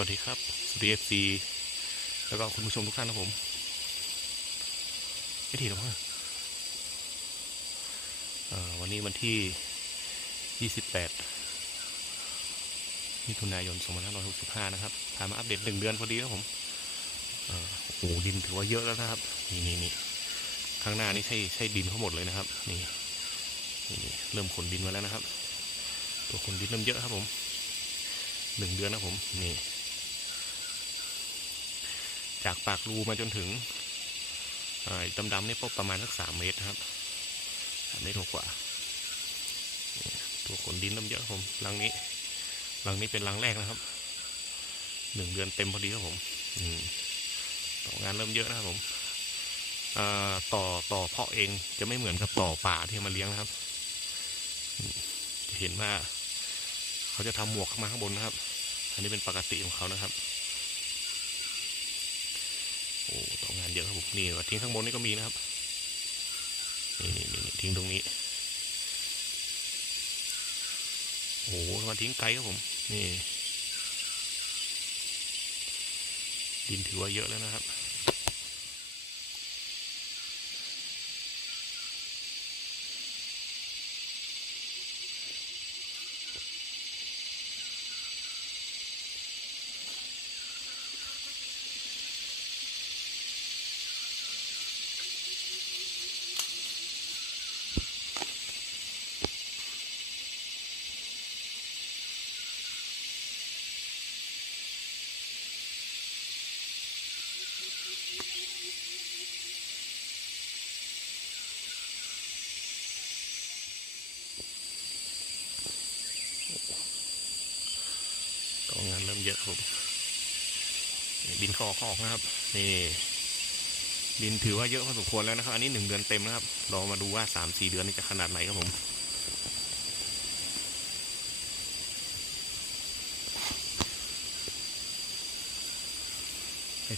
วัสดีครับสวัสดีเอฟซีแล้วก็คุณผู้ชมทุกท่านนะผมไม่ถีหรอกวันนี้วันที่ 28 มิถุนายน 2565 นะครับพามาอัปเดตหนึ่งเดือนพอดีครับผมอโอ้ดินถือว่าเยอะแล้วนะครับ นี่นี่นี่ข้างหน้านี่ใช่ใช่ดินทั้งหมดเลยนะครับ นี่นี่เริ่มขนดินมาแล้วนะครับ ตัวขนดินเริ่มเยอะครับผมหนึ่งเดือนนะผม นี่ จากปากรูมาจนถึงดำๆนี่พบประมาณสักสามเมตรนะครับสามเมตรกว่า ตัวขนดินเริ่มเยอะครับผมรังนี้รังนี้เป็นรังแรกนะครับหนึ่งเดือนเต็มพอดีครับผมต่องานเริ่มเยอะนะครับผมต่อต่อเพาะเองจะไม่เหมือนกับต่อป่าที่มาเลี้ยงนะครับ จะเห็นว่า เขาจะทำหมวกเข้ามาข้างบนนะครับ อันนี้เป็นปกติของเขานะครับ โอ้ต่องาน เยอะครับผมนี่ว่าทิ้งข้างบนนี่ก็มีนะครับนี่นี่นี่นี่ทิ้งตรงนี้โอ้โหมาทิ้งไกลครับผม นี่ ดินถือว่าเยอะแล้วนะครับ ต่องงานเริ่มเยอะครับผมนี่ดินเขาออกเขาอกนะครับ นี่ดินถือว่าเยอะพอสมควรแล้วนะครับ อันนี้หนึ่งเดือนเต็มนะครับรอมาดูว่าสามสี่เดือนนี้จะขนาดไหนครับผม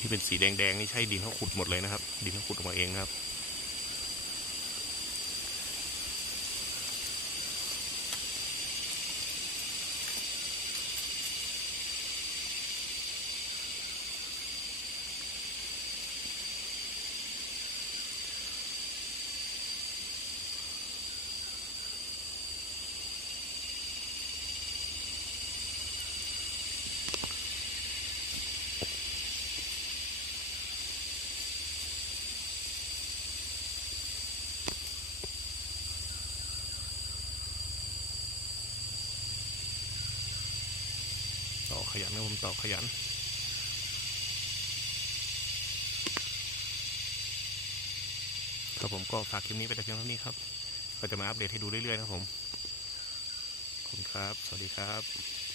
ที่เป็นสีแดงๆนี่ใช่ดินเขาขุดหมดเลยนะครับ ดินเขาขุดออกมาเองครับ ต่อขยันนะผมต่อขยัน ครับผมก็ฝากคลิปนี้ไปแต่เพียงเท่านี้ครับ ก็จะมาอัปเดตให้ดูเรื่อยๆครับผม ขอบคุณครับ สวัสดีครับ